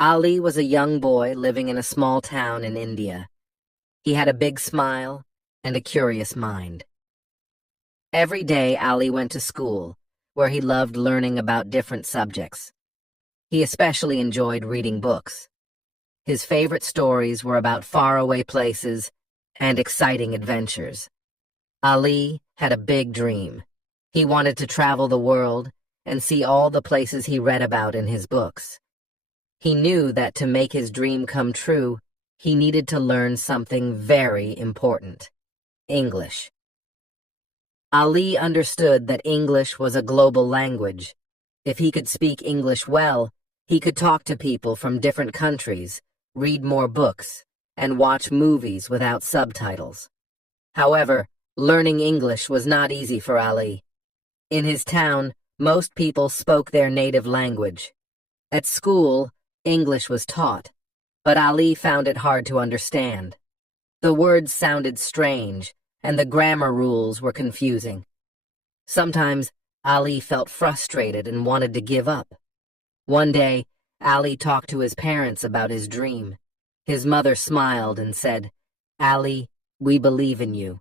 Ali was a young boy living in a small town in India. He had a big smile and a curious mind. Every day, Ali went to school, where he loved learning about different subjects. He especially enjoyed reading books. His favorite stories were about faraway places and exciting adventures. Ali had a big dream. He wanted to travel the world and see all the places he read about in his books. He knew that to make his dream come true, he needed to learn something very important: English. Ali understood that English was a global language. If he could speak English well, he could talk to people from different countries, read more books, and watch movies without subtitles. However, learning English was not easy for Ali. In his town, most people spoke their native language. At school, English was taught, but Ali found it hard to understand. The words sounded strange, and the grammar rules were confusing. Sometimes, Ali felt frustrated and wanted to give up. One day, Ali talked to his parents about his dream. His mother smiled and said, "Ali, we believe in you.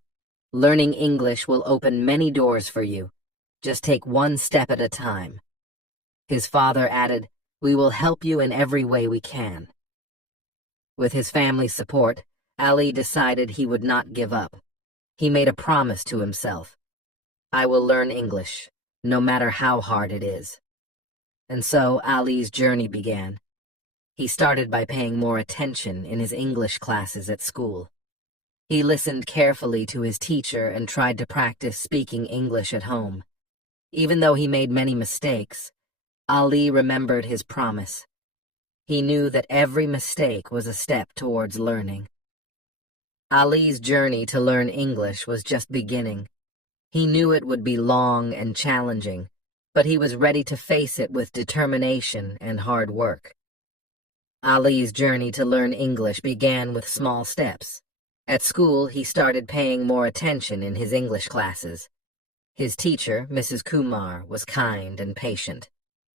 Learning English will open many doors for you. Just take one step at a time." His father added, "We will help you in every way we can." With his family's support, Ali decided he would not give up. He made a promise to himself: "I will learn English, no matter how hard it is." And so Ali's journey began. He started by paying more attention in his English classes at school. He listened carefully to his teacher and tried to practice speaking English at home. Even though he made many mistakes, Ali remembered his promise. He knew that every mistake was a step towards learning. Ali's journey to learn English was just beginning. He knew it would be long and challenging, but he was ready to face it with determination and hard work. Ali's journey to learn English began with small steps. At school, he started paying more attention in his English classes. His teacher, Mrs. Kumar, was kind and patient.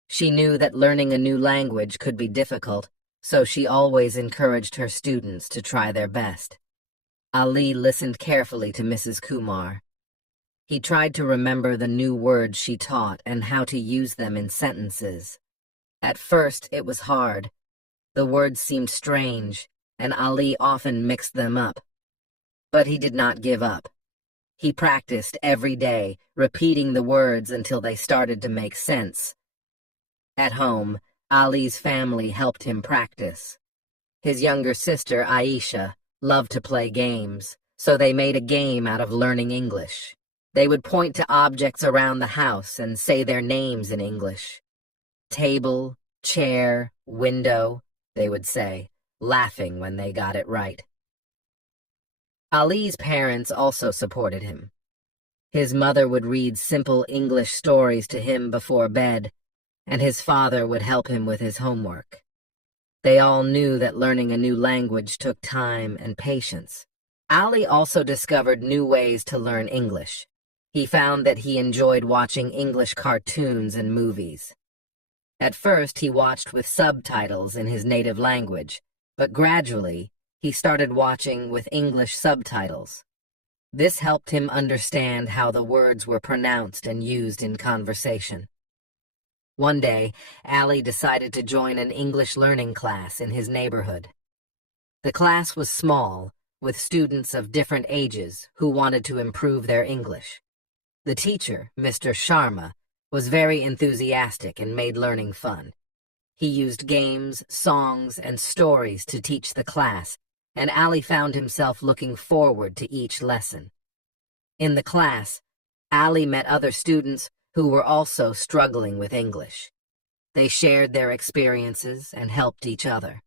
She knew that learning a new language could be difficult, so she always encouraged her students to try their best. Ali listened carefully to Mrs. Kumar. He tried to remember the new words she taught and how to use them in sentences. At first, it was hard. The words seemed strange, and Ali often mixed them up. But he did not give up. He practiced every day, repeating the words until they started to make sense. At home, Ali's family helped him practice. His younger sister, Aisha, loved to play games, so they made a game out of learning English. They would point to objects around the house and say their names in English. Table, chair, window, they would say, laughing when they got it right. Ali's parents also supported him. His mother would read simple English stories to him before bed, and his father would help him with his homework. They all knew that learning a new language took time and patience. Ali also discovered new ways to learn English. He found that he enjoyed watching English cartoons and movies. At first, he watched with subtitles in his native language, but gradually, he started watching with English subtitles. This helped him understand how the words were pronounced and used in conversation. One day, Ali decided to join an English learning class in his neighborhood. The class was small, with students of different ages who wanted to improve their English. The teacher, Mr. Sharma, was very enthusiastic and made learning fun. He used games, songs, and stories to teach the class, and Ali found himself looking forward to each lesson. In the class, Ali met other students who were also struggling with English. They shared their experiences and helped each other.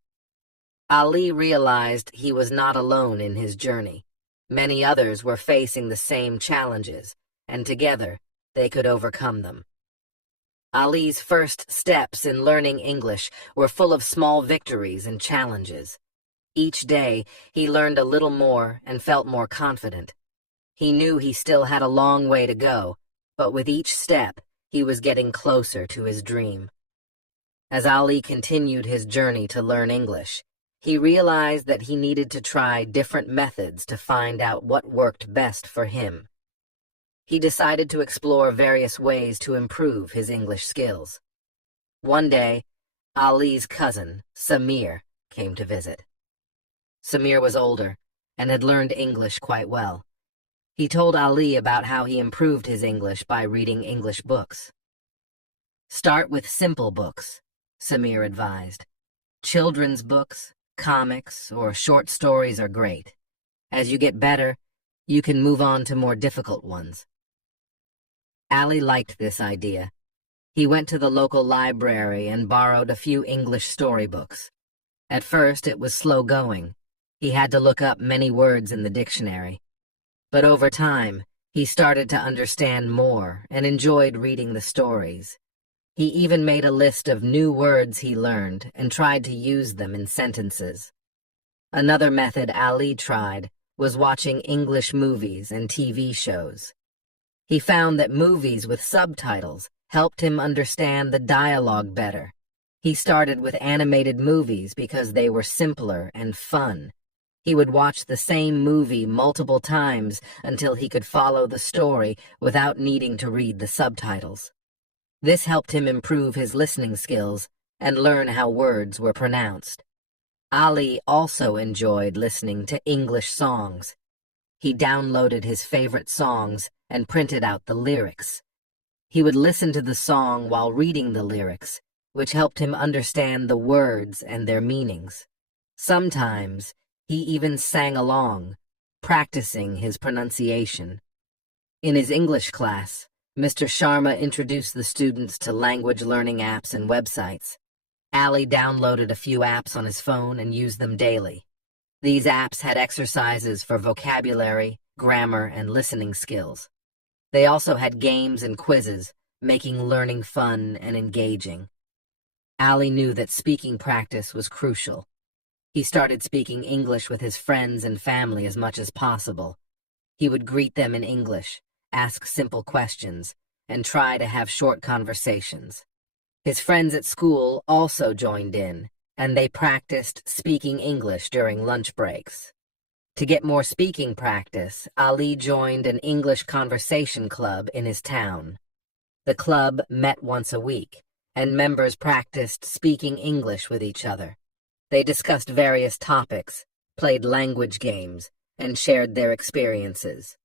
Ali realized he was not alone in his journey. Many others were facing the same challenges, and together they could overcome them. Ali's first steps in learning English were full of small victories and challenges. Each day, he learned a little more and felt more confident. He knew he still had a long way to go, but with each step, he was getting closer to his dream. As Ali continued his journey to learn English, he realized that he needed to try different methods to find out what worked best for him. He decided to explore various ways to improve his English skills. One day, Ali's cousin, Samir, came to visit. Samir was older and had learned English quite well. He told Ali about how he improved his English by reading English books. "Start with simple books," Samir advised. "Children's books, comics, or short stories are great. As you get better, you can move on to more difficult ones." Ali liked this idea. He went to the local library and borrowed a few English storybooks. At first, it was slow going. He had to look up many words in the dictionary. But over time, he started to understand more and enjoyed reading the stories. He even made a list of new words he learned and tried to use them in sentences. Another method Ali tried was watching English movies and TV shows. He found that movies with subtitles helped him understand the dialogue better. He started with animated movies because they were simpler and fun. He would watch the same movie multiple times until he could follow the story without needing to read the subtitles. This helped him improve his listening skills and learn how words were pronounced. Ali also enjoyed listening to English songs. He downloaded his favorite songs and printed out the lyrics. He would listen to the song while reading the lyrics, which helped him understand the words and their meanings. Sometimes, he even sang along, practicing his pronunciation. In his English class, Mr. Sharma introduced the students to language learning apps and websites. Ali downloaded a few apps on his phone and used them daily. These apps had exercises for vocabulary, grammar, and listening skills. They also had games and quizzes, making learning fun and engaging. Ali knew that speaking practice was crucial. He started speaking English with his friends and family as much as possible. He would greet them in English, ask simple questions, and try to have short conversations. His friends at school also joined in, and they practiced speaking English during lunch breaks. To get more speaking practice, Ali joined an English conversation club in his town. The club met once a week, and members practiced speaking English with each other. They discussed various topics, played language games, and shared their experiences.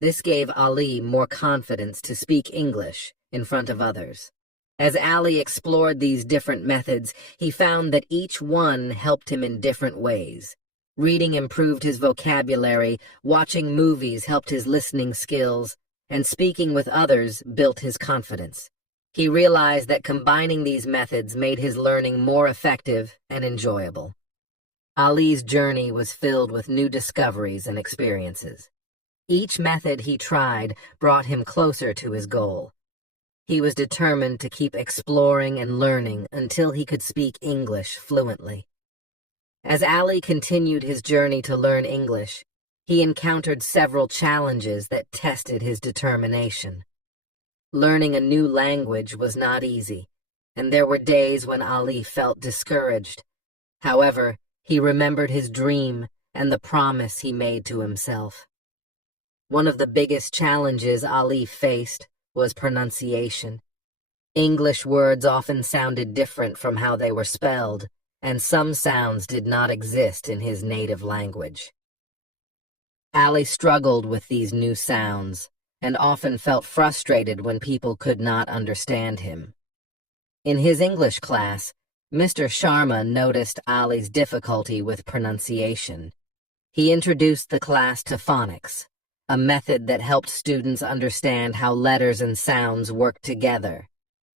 This gave Ali more confidence to speak English in front of others. As Ali explored these different methods, he found that each one helped him in different ways. Reading improved his vocabulary, watching movies helped his listening skills, and speaking with others built his confidence. He realized that combining these methods made his learning more effective and enjoyable. Ali's journey was filled with new discoveries and experiences. Each method he tried brought him closer to his goal. He was determined to keep exploring and learning until he could speak English fluently. As Ali continued his journey to learn English, he encountered several challenges that tested his determination. Learning a new language was not easy, and there were days when Ali felt discouraged. However, he remembered his dream and the promise he made to himself. One of the biggest challenges Ali faced was pronunciation. English words often sounded different from how they were spelled, and some sounds did not exist in his native language. Ali struggled with these new sounds, and often felt frustrated when people could not understand him. In his English class, Mr. Sharma noticed Ali's difficulty with pronunciation. He introduced the class to phonics, a method that helped students understand how letters and sounds work together.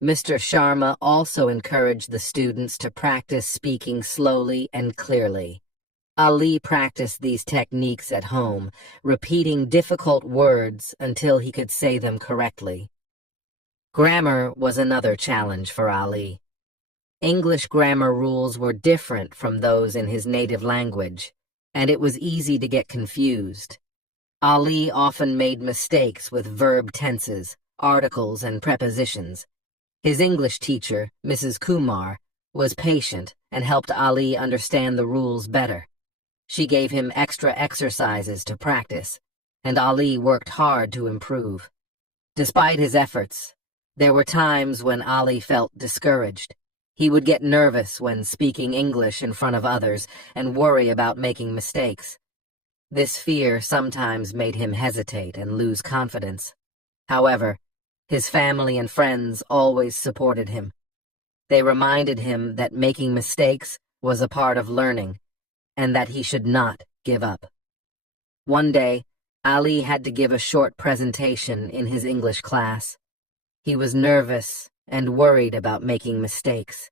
Mr. Sharma also encouraged the students to practice speaking slowly and clearly. Ali practiced these techniques at home, repeating difficult words until he could say them correctly. Grammar was another challenge for Ali. English grammar rules were different from those in his native language, and it was easy to get confused. Ali often made mistakes with verb tenses, articles, and prepositions. His English teacher, Mrs. Kumar, was patient and helped Ali understand the rules better. She gave him extra exercises to practice, and Ali worked hard to improve. Despite his efforts, there were times when Ali felt discouraged. He would get nervous when speaking English in front of others and worry about making mistakes. This fear sometimes made him hesitate and lose confidence. However, his family and friends always supported him. They reminded him that making mistakes was a part of learning and that he should not give up. One day, Ali had to give a short presentation in his English class. He was nervous and worried about making mistakes.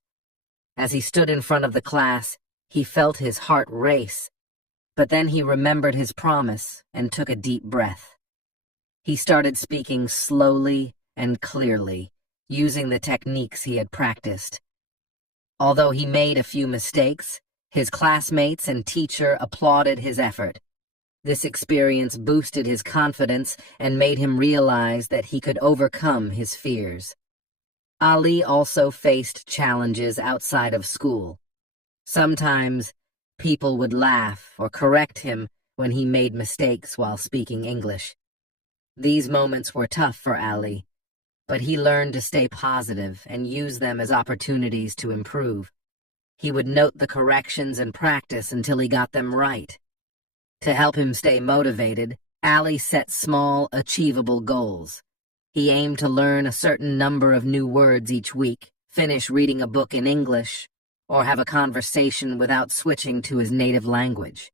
As he stood in front of the class, he felt his heart race, but then he remembered his promise and took a deep breath. He started speaking slowly and clearly, using the techniques he had practiced. Although he made a few mistakes, his classmates and teacher applauded his effort. This experience boosted his confidence and made him realize that he could overcome his fears. Ali also faced challenges outside of school. Sometimes, people would laugh or correct him when he made mistakes while speaking English. These moments were tough for Ali, but he learned to stay positive and use them as opportunities to improve. He would note the corrections and practice until he got them right. To help him stay motivated, Ali set small, achievable goals. He aimed to learn a certain number of new words each week, finish reading a book in English, or have a conversation without switching to his native language.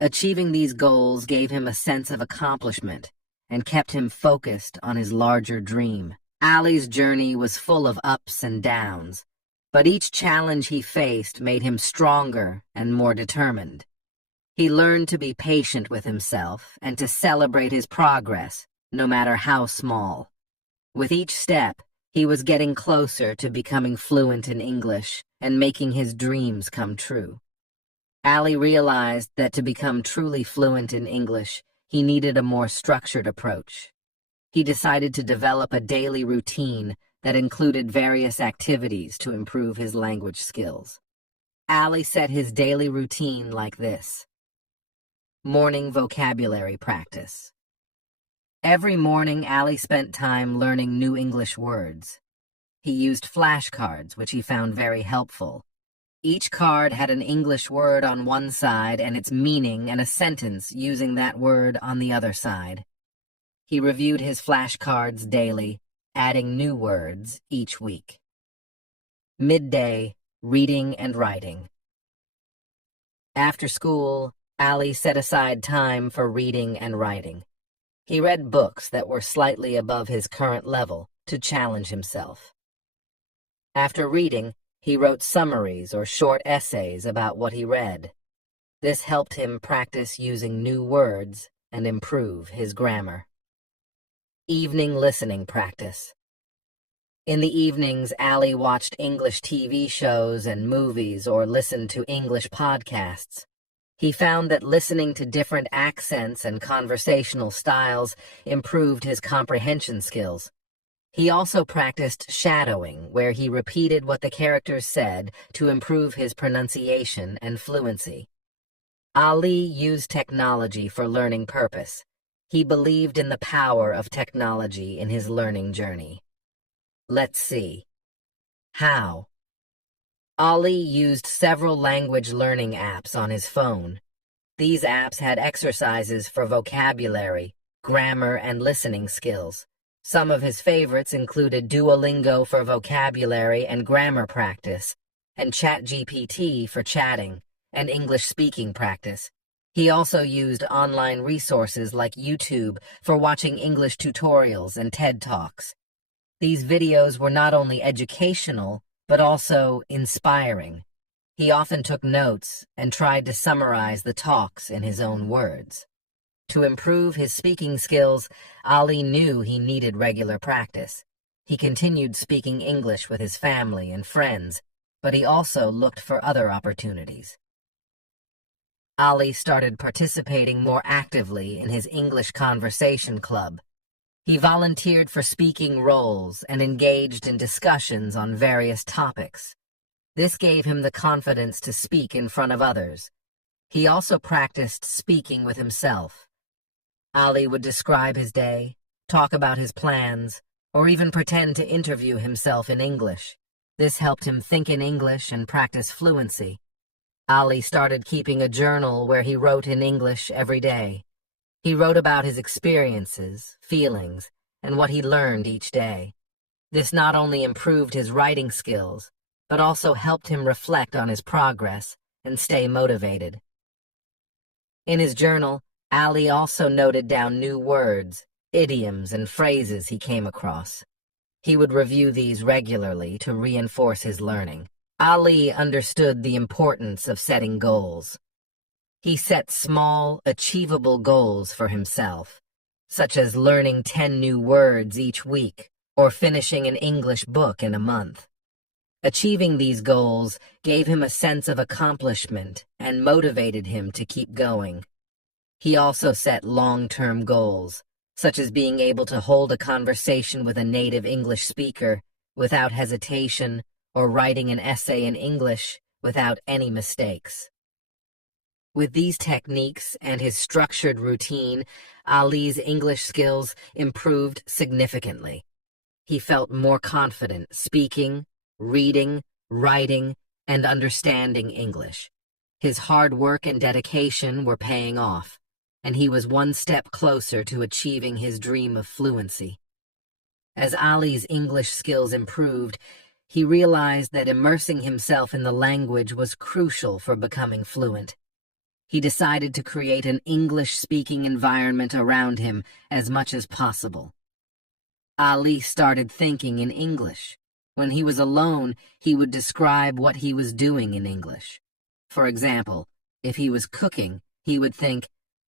Achieving these goals gave him a sense of accomplishment and kept him focused on his larger dream. Ali's journey was full of ups and downs, but each challenge he faced made him stronger and more determined. He learned to be patient with himself and to celebrate his progress, no matter how small. With each step, he was getting closer to becoming fluent in English and making his dreams come true. Ali realized that to become truly fluent in English, he needed a more structured approach. He decided to develop a daily routine that included various activities to improve his language skills. Ali set his daily routine like this. Morning vocabulary practice. Every morning, Ali spent time learning new English words. He used flashcards, which he found very helpful. Each card had an English word on one side and its meaning and a sentence using that word on the other side. He reviewed his flashcards daily, adding new words each week. Midday, reading and writing. After school, Ali set aside time for reading and writing. He read books that were slightly above his current level to challenge himself. After reading, he wrote summaries or short essays about what he read. This helped him practice using new words and improve his grammar. Evening listening practice. In the evenings, Ali watched English TV shows and movies or listened to English podcasts. He found that listening to different accents and conversational styles improved his comprehension skills. He also practiced shadowing, where he repeated what the characters said to improve his pronunciation and fluency. Ali used technology for learning purpose. He believed in the power of technology in his learning journey. Let's see. How? Ali used several language learning apps on his phone. These apps had exercises for vocabulary, grammar, and listening skills. Some of his favorites included Duolingo for vocabulary and grammar practice, and ChatGPT for chatting and English speaking practice. He also used online resources like YouTube for watching English tutorials and TED Talks. These videos were not only educational, but also inspiring. He often took notes and tried to summarize the talks in his own words. To improve his speaking skills, Ali knew he needed regular practice. He continued speaking English with his family and friends, but he also looked for other opportunities. Ali started participating more actively in his English conversation club. He volunteered for speaking roles and engaged in discussions on various topics. This gave him the confidence to speak in front of others. He also practiced speaking with himself. Ali would describe his day, talk about his plans, or even pretend to interview himself in English. This helped him think in English and practice fluency. Ali started keeping a journal where he wrote in English every day. He wrote about his experiences, feelings, and what he learned each day. This not only improved his writing skills, but also helped him reflect on his progress and stay motivated. In his journal, Ali also noted down new words, idioms, and phrases he came across. He would review these regularly to reinforce his learning. Ali understood the importance of setting goals. He set small, achievable goals for himself, such as learning 10 new words each week or finishing an English book in a month. Achieving these goals gave him a sense of accomplishment and motivated him to keep going. He also set long-term goals, such as being able to hold a conversation with a native English speaker without hesitation or writing an essay in English without any mistakes. With these techniques and his structured routine, Ali's English skills improved significantly. He felt more confident speaking, reading, writing, and understanding English. His hard work and dedication were paying off, and he was one step closer to achieving his dream of fluency. As Ali's English skills improved, he realized that immersing himself in the language was crucial for becoming fluent. He decided to create an English-speaking environment around him as much as possible. Ali started thinking in English. When he was alone, he would describe what he was doing in English. For example, if he was cooking, he would think,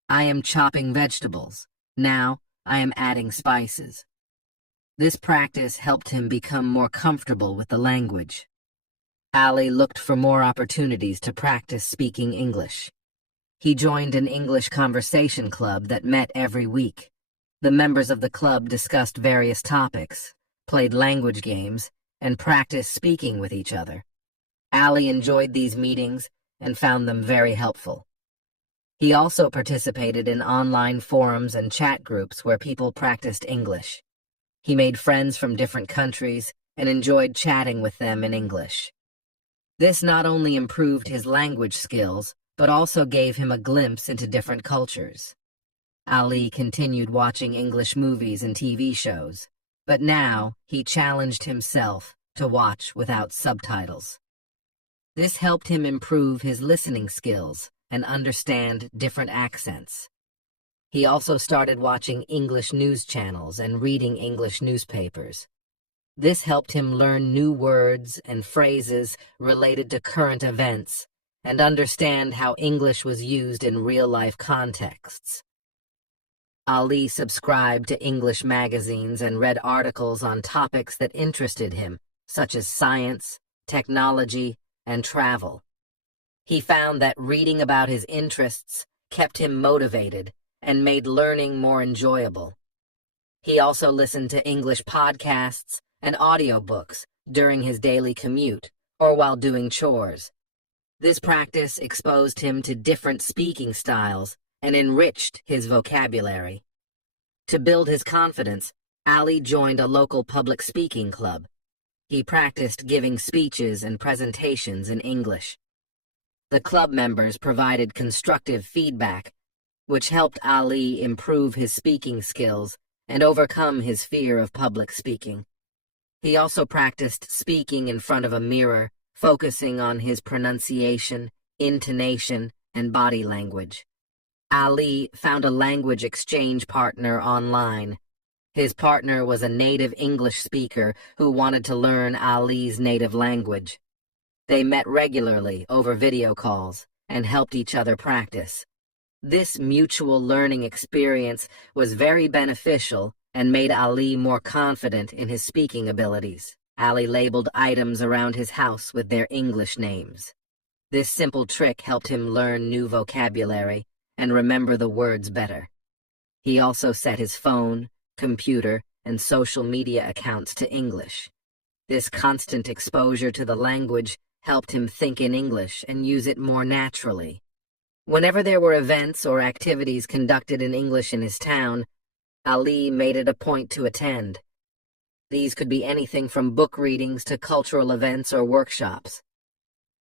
"I am chopping vegetables. Now, I am adding spices." This practice helped him become more comfortable with the language. Ali looked for more opportunities to practice speaking English. He joined an English conversation club that met every week. The members of the club discussed various topics, played language games, and practiced speaking with each other. Ali enjoyed these meetings and found them very helpful. He also participated in online forums and chat groups where people practiced English. He made friends from different countries and enjoyed chatting with them in English. This not only improved his language skills, but also gave him a glimpse into different cultures. Ali continued watching English movies and TV shows, but now he challenged himself to watch without subtitles. This helped him improve his listening skills and understand different accents. He also started watching English news channels and reading English newspapers. This helped him learn new words and phrases related to current events and understand how English was used in real-life contexts. Ali subscribed to English magazines and read articles on topics that interested him, such as science, technology, and travel. He found that reading about his interests kept him motivated and made learning more enjoyable. He also listened to English podcasts and audiobooks during his daily commute or while doing chores. This practice exposed him to different speaking styles and enriched his vocabulary. To build his confidence, Ali joined a local public speaking club. He practiced giving speeches and presentations in English. The club members provided constructive feedback, which helped Ali improve his speaking skills and overcome his fear of public speaking. He also practiced speaking in front of a mirror, focusing on his pronunciation, intonation, and body language. Ali found a language exchange partner online. His partner was a native English speaker who wanted to learn Ali's native language. They met regularly over video calls and helped each other practice. This mutual learning experience was very beneficial and made Ali more confident in his speaking abilities. Ali labeled items around his house with their English names. This simple trick helped him learn new vocabulary and remember the words better. He also set his phone, computer, and social media accounts to English. This constant exposure to the language helped him think in English and use it more naturally. Whenever there were events or activities conducted in English in his town, Ali made it a point to attend. These could be anything from book readings to cultural events or workshops.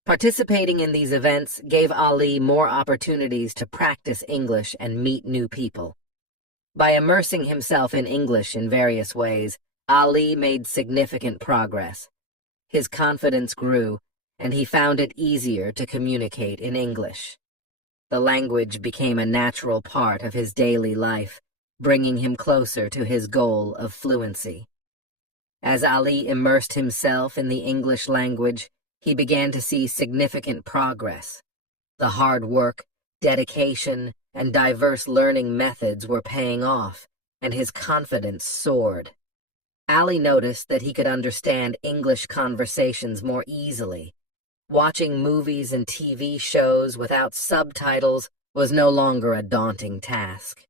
Participating in these events gave Ali more opportunities to practice English and meet new people. By immersing himself in English in various ways, Ali made significant progress. His confidence grew, and he found it easier to communicate in English. The language became a natural part of his daily life, bringing him closer to his goal of fluency. As Ali immersed himself in the English language, he began to see significant progress. The hard work, dedication, and diverse learning methods were paying off, and his confidence soared. Ali noticed that he could understand English conversations more easily. Watching movies and TV shows without subtitles was no longer a daunting task.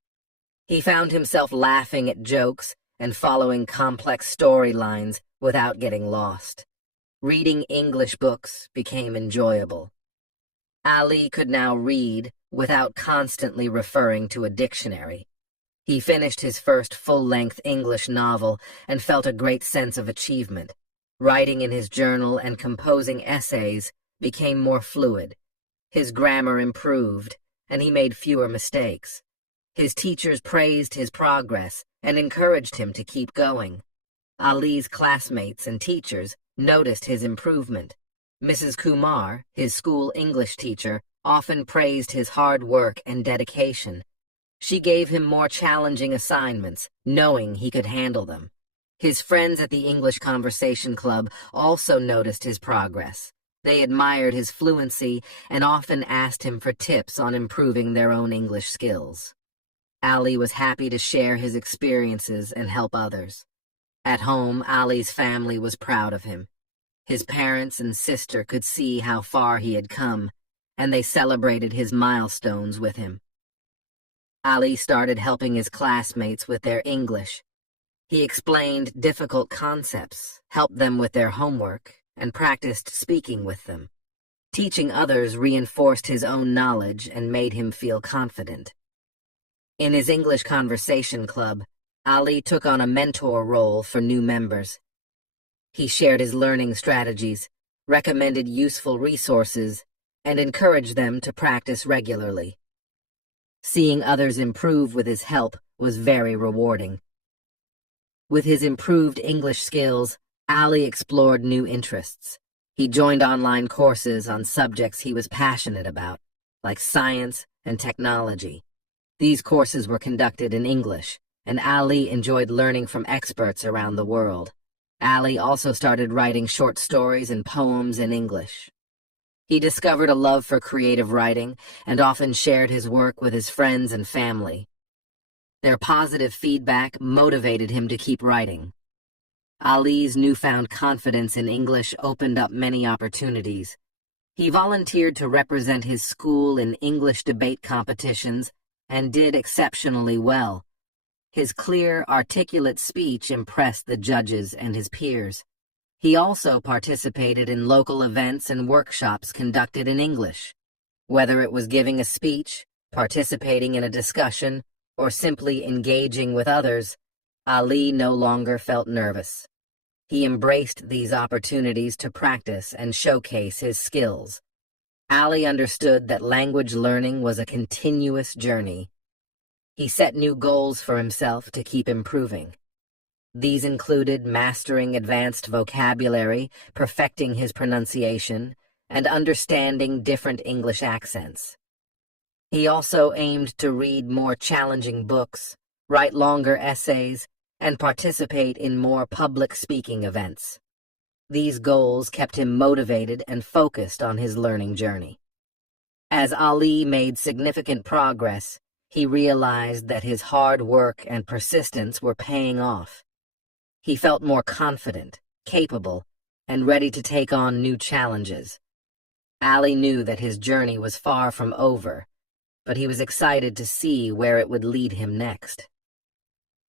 He found himself laughing at jokes and following complex storylines without getting lost. Reading English books became enjoyable. Ali could now read without constantly referring to a dictionary. He finished his first full-length English novel and felt a great sense of achievement. Writing in his journal and composing essays became more fluid. His grammar improved, and he made fewer mistakes. His teachers praised his progress and encouraged him to keep going. Ali's classmates and teachers noticed his improvement. Mrs. Kumar, his school English teacher, often praised his hard work and dedication. She gave him more challenging assignments, knowing he could handle them. His friends at the English Conversation Club also noticed his progress. They admired his fluency and often asked him for tips on improving their own English skills. Ali was happy to share his experiences and help others. At home, Ali's family was proud of him. His parents and sister could see how far he had come, and they celebrated his milestones with him. Ali started helping his classmates with their English. He explained difficult concepts, helped them with their homework, and practiced speaking with them. Teaching others reinforced his own knowledge and made him feel confident. In his English Conversation Club, Ali took on a mentor role for new members. He shared his learning strategies, recommended useful resources, and encouraged them to practice regularly. Seeing others improve with his help was very rewarding. With his improved English skills, Ali explored new interests. He joined online courses on subjects he was passionate about, like science and technology. These courses were conducted in English, and Ali enjoyed learning from experts around the world. Ali also started writing short stories and poems in English. He discovered a love for creative writing and often shared his work with his friends and family. Their positive feedback motivated him to keep writing. Ali's newfound confidence in English opened up many opportunities. He volunteered to represent his school in English debate competitions and did exceptionally well. His clear, articulate speech impressed the judges and his peers. He also participated in local events and workshops conducted in English. Whether it was giving a speech, participating in a discussion, or simply engaging with others, Ali no longer felt nervous. He embraced these opportunities to practice and showcase his skills. Ali understood that language learning was a continuous journey. He set new goals for himself to keep improving. These included mastering advanced vocabulary, perfecting his pronunciation, and understanding different English accents. He also aimed to read more challenging books, write longer essays, and participate in more public speaking events. These goals kept him motivated and focused on his learning journey. As Ali made significant progress, he realized that his hard work and persistence were paying off. He felt more confident, capable, and ready to take on new challenges. Ali knew that his journey was far from over, but he was excited to see where it would lead him next.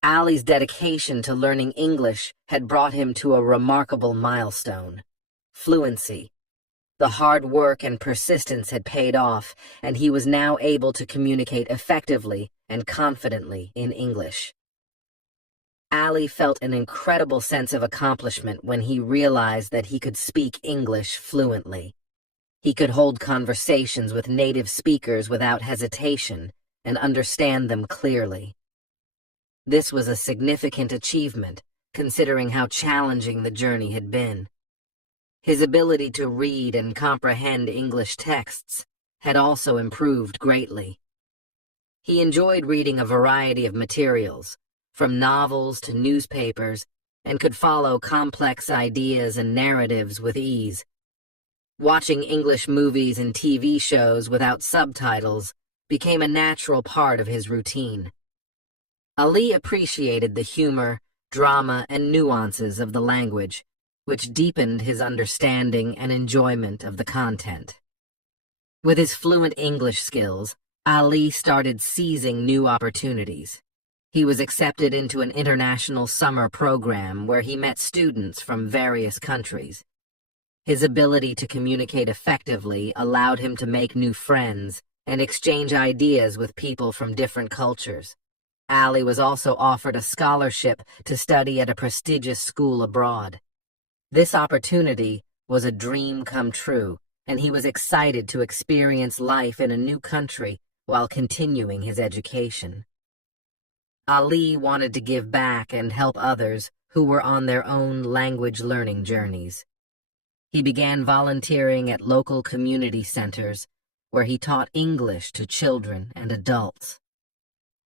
Ali's dedication to learning English had brought him to a remarkable milestone: fluency. The hard work and persistence had paid off, and he was now able to communicate effectively and confidently in English. Ali felt an incredible sense of accomplishment when he realized that he could speak English fluently. He could hold conversations with native speakers without hesitation and understand them clearly. This was a significant achievement, considering how challenging the journey had been. His ability to read and comprehend English texts had also improved greatly. He enjoyed reading a variety of materials, from novels to newspapers, and could follow complex ideas and narratives with ease. Watching English movies and TV shows without subtitles became a natural part of his routine. Ali appreciated the humor, drama, and nuances of the language, which deepened his understanding and enjoyment of the content. With his fluent English skills, Ali started seizing new opportunities. He was accepted into an international summer program where he met students from various countries. His ability to communicate effectively allowed him to make new friends and exchange ideas with people from different cultures. Ali was also offered a scholarship to study at a prestigious school abroad. This opportunity was a dream come true, and he was excited to experience life in a new country while continuing his education. Ali wanted to give back and help others who were on their own language learning journeys. He began volunteering at local community centers, where he taught English to children and adults.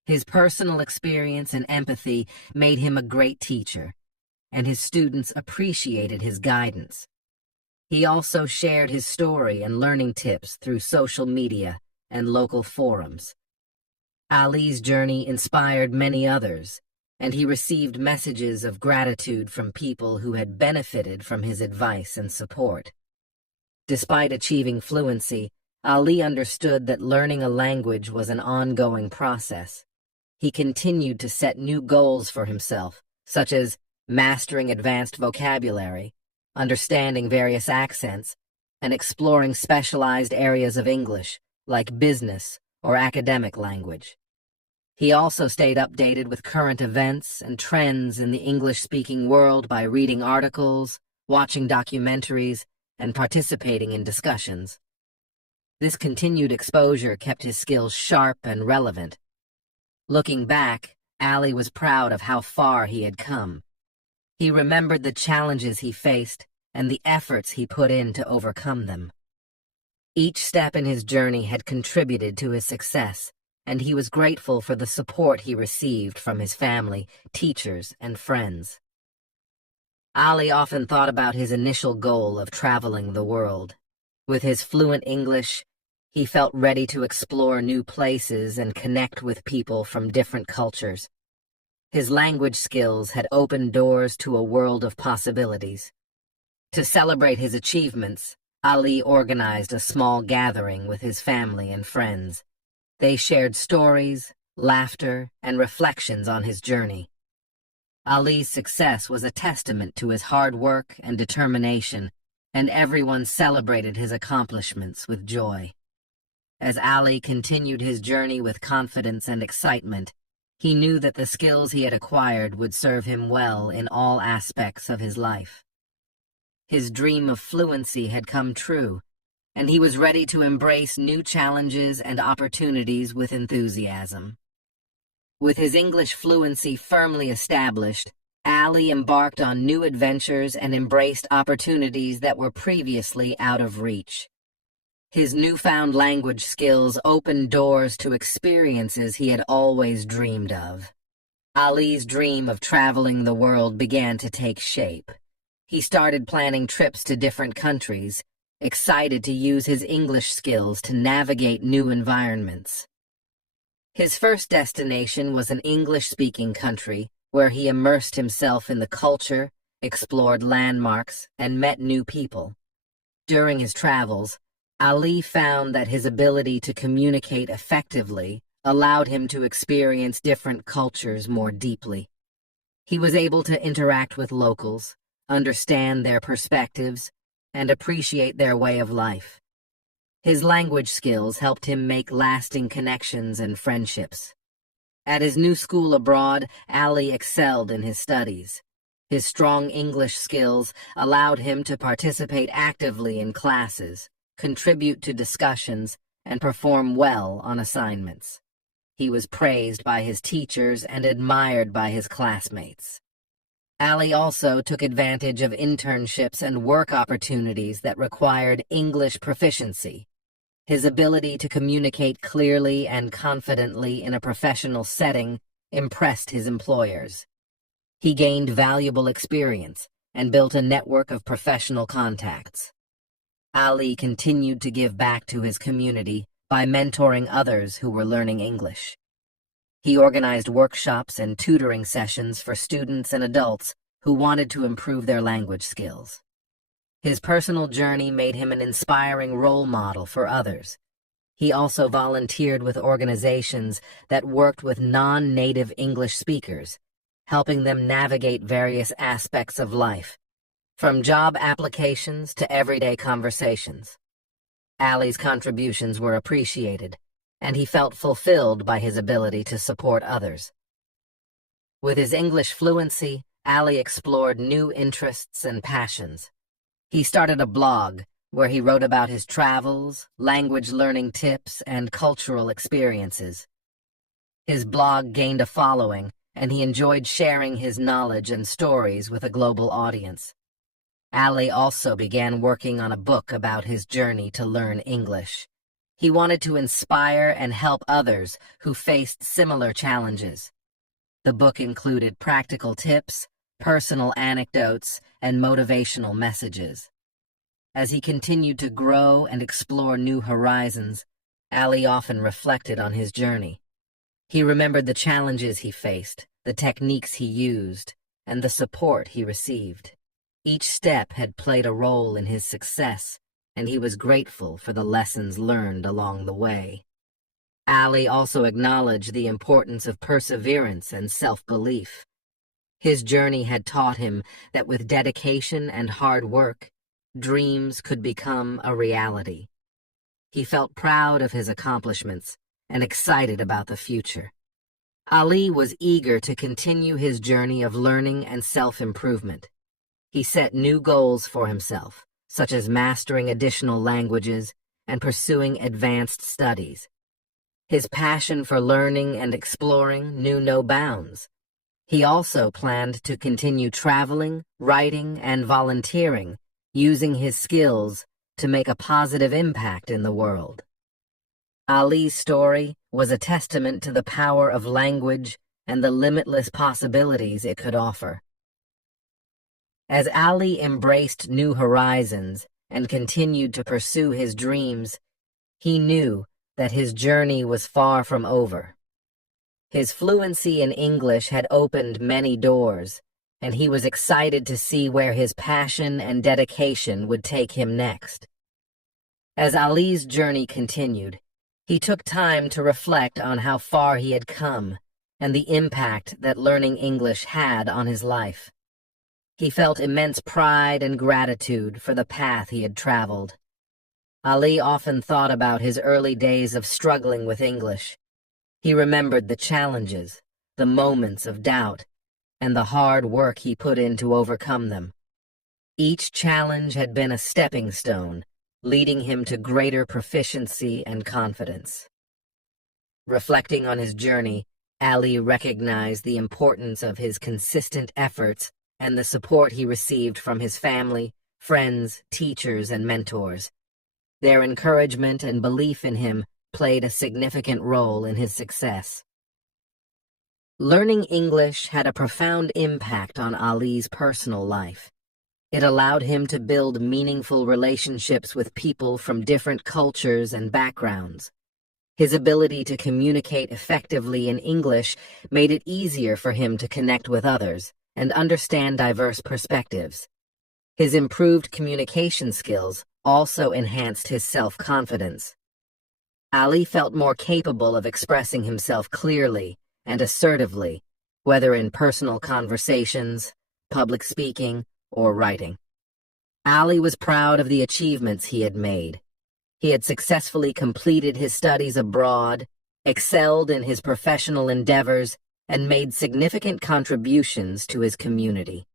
His personal experience and empathy made him a great teacher, and his students appreciated his guidance. He also shared his story and learning tips through social media and local forums. Ali's journey inspired many others, and he received messages of gratitude from people who had benefited from his advice and support. Despite achieving fluency, Ali understood that learning a language was an ongoing process. He continued to set new goals for himself, such as mastering advanced vocabulary, understanding various accents, and exploring specialized areas of English, like business or academic language. He also stayed updated with current events and trends in the English-speaking world by reading articles, watching documentaries, and participating in discussions. This continued exposure kept his skills sharp and relevant. Looking back, Ali was proud of how far he had come. He remembered the challenges he faced and the efforts he put in to overcome them. Each step in his journey had contributed to his success, and he was grateful for the support he received from his family, teachers, and friends. Ali often thought about his initial goal of traveling the world. With his fluent English, he felt ready to explore new places and connect with people from different cultures. His language skills had opened doors to a world of possibilities. To celebrate his achievements, Ali organized a small gathering with his family and friends. They shared stories, laughter, and reflections on his journey. Ali's success was a testament to his hard work and determination, and everyone celebrated his accomplishments with joy. As Ali continued his journey with confidence and excitement, he knew that the skills he had acquired would serve him well in all aspects of his life. His dream of fluency had come true, and he was ready to embrace new challenges and opportunities with enthusiasm. With his English fluency firmly established, Ali embarked on new adventures and embraced opportunities that were previously out of reach. His newfound language skills opened doors to experiences he had always dreamed of. Ali's dream of traveling the world began to take shape. He started planning trips to different countries, excited to use his English skills to navigate new environments. His first destination was an English-speaking country where he immersed himself in the culture, explored landmarks, and met new people. During his travels, Ali found that his ability to communicate effectively allowed him to experience different cultures more deeply. He was able to interact with locals, understand their perspectives, and appreciate their way of life. His language skills helped him make lasting connections and friendships. At his new school abroad, Ali excelled in his studies. His strong English skills allowed him to participate actively in classes, contribute to discussions, and perform well on assignments. He was praised by his teachers and admired by his classmates. Ali also took advantage of internships and work opportunities that required English proficiency. His ability to communicate clearly and confidently in a professional setting impressed his employers. He gained valuable experience and built a network of professional contacts. Ali continued to give back to his community by mentoring others who were learning English. He organized workshops and tutoring sessions for students and adults who wanted to improve their language skills. His personal journey made him an inspiring role model for others. He also volunteered with organizations that worked with non-native English speakers, helping them navigate various aspects of life, from job applications to everyday conversations. Ali's contributions were appreciated, and he felt fulfilled by his ability to support others. With his English fluency, Ali explored new interests and passions. He started a blog where he wrote about his travels, language learning tips, and cultural experiences. His blog gained a following, and he enjoyed sharing his knowledge and stories with a global audience. Ali also began working on a book about his journey to learn English. He wanted to inspire and help others who faced similar challenges. The book included practical tips, personal anecdotes, and motivational messages. As he continued to grow and explore new horizons, Ali often reflected on his journey. He remembered the challenges he faced, the techniques he used, and the support he received. Each step had played a role in his success, and he was grateful for the lessons learned along the way. Ali also acknowledged the importance of perseverance and self-belief. His journey had taught him that with dedication and hard work, dreams could become a reality. He felt proud of his accomplishments and excited about the future. Ali was eager to continue his journey of learning and self-improvement. He set new goals for himself, such as mastering additional languages and pursuing advanced studies. His passion for learning and exploring knew no bounds. He also planned to continue traveling, writing, and volunteering, using his skills to make a positive impact in the world. Ali's story was a testament to the power of language and the limitless possibilities it could offer. As Ali embraced new horizons and continued to pursue his dreams, he knew that his journey was far from over. His fluency in English had opened many doors, and he was excited to see where his passion and dedication would take him next. As Ali's journey continued, he took time to reflect on how far he had come and the impact that learning English had on his life. He felt immense pride and gratitude for the path he had traveled. Ali often thought about his early days of struggling with English. He remembered the challenges, the moments of doubt, and the hard work he put in to overcome them. Each challenge had been a stepping stone, leading him to greater proficiency and confidence. Reflecting on his journey, Ali recognized the importance of his consistent efforts and the support he received from his family, friends, teachers, and mentors. Their encouragement and belief in him played a significant role in his success. Learning English had a profound impact on Ali's personal life. It allowed him to build meaningful relationships with people from different cultures and backgrounds. His ability to communicate effectively in English made it easier for him to connect with others and understand diverse perspectives. His improved communication skills also enhanced his self-confidence. Ali felt more capable of expressing himself clearly and assertively, whether in personal conversations, public speaking, or writing. Ali was proud of the achievements he had made. He had successfully completed his studies abroad, excelled in his professional endeavors, and made significant contributions to his community.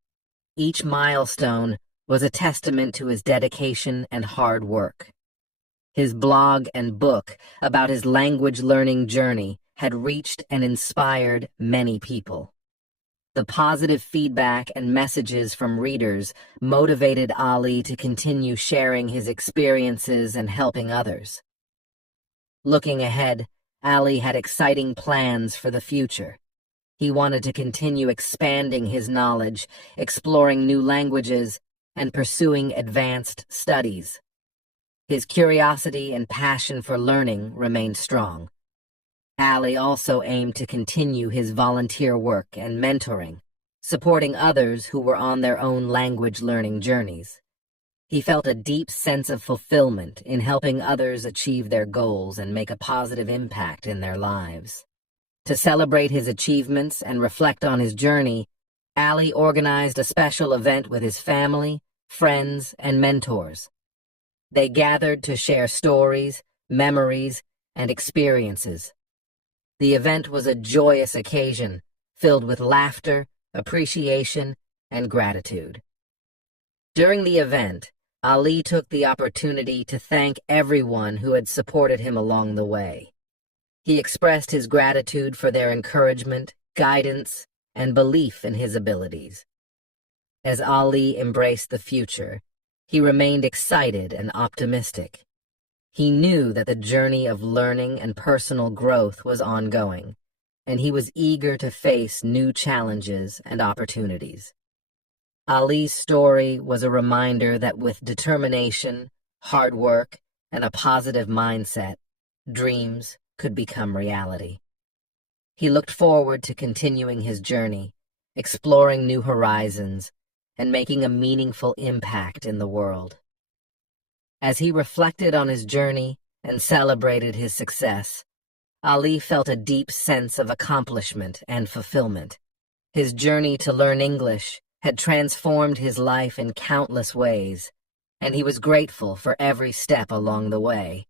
Each milestone was a testament to his dedication and hard work. His blog and book about his language learning journey had reached and inspired many people. The positive feedback and messages from readers motivated Ali to continue sharing his experiences and helping others. Looking ahead, Ali had exciting plans for the future. He wanted to continue expanding his knowledge, exploring new languages, and pursuing advanced studies. His curiosity and passion for learning remained strong. Ali also aimed to continue his volunteer work and mentoring, supporting others who were on their own language learning journeys. He felt a deep sense of fulfillment in helping others achieve their goals and make a positive impact in their lives. To celebrate his achievements and reflect on his journey, Ali organized a special event with his family, friends, and mentors. They gathered to share stories, memories, and experiences. The event was a joyous occasion, filled with laughter, appreciation, and gratitude. During the event, Ali took the opportunity to thank everyone who had supported him along the way. He expressed his gratitude for their encouragement, guidance, and belief in his abilities. As Ali embraced the future, he remained excited and optimistic. He knew that the journey of learning and personal growth was ongoing, and he was eager to face new challenges and opportunities. Ali's story was a reminder that with determination, hard work, and a positive mindset, dreams could become reality. He looked forward to continuing his journey, exploring new horizons, and making a meaningful impact in the world. As he reflected on his journey and celebrated his success, Ali felt a deep sense of accomplishment and fulfillment. His journey to learn English had transformed his life in countless ways, and he was grateful for every step along the way.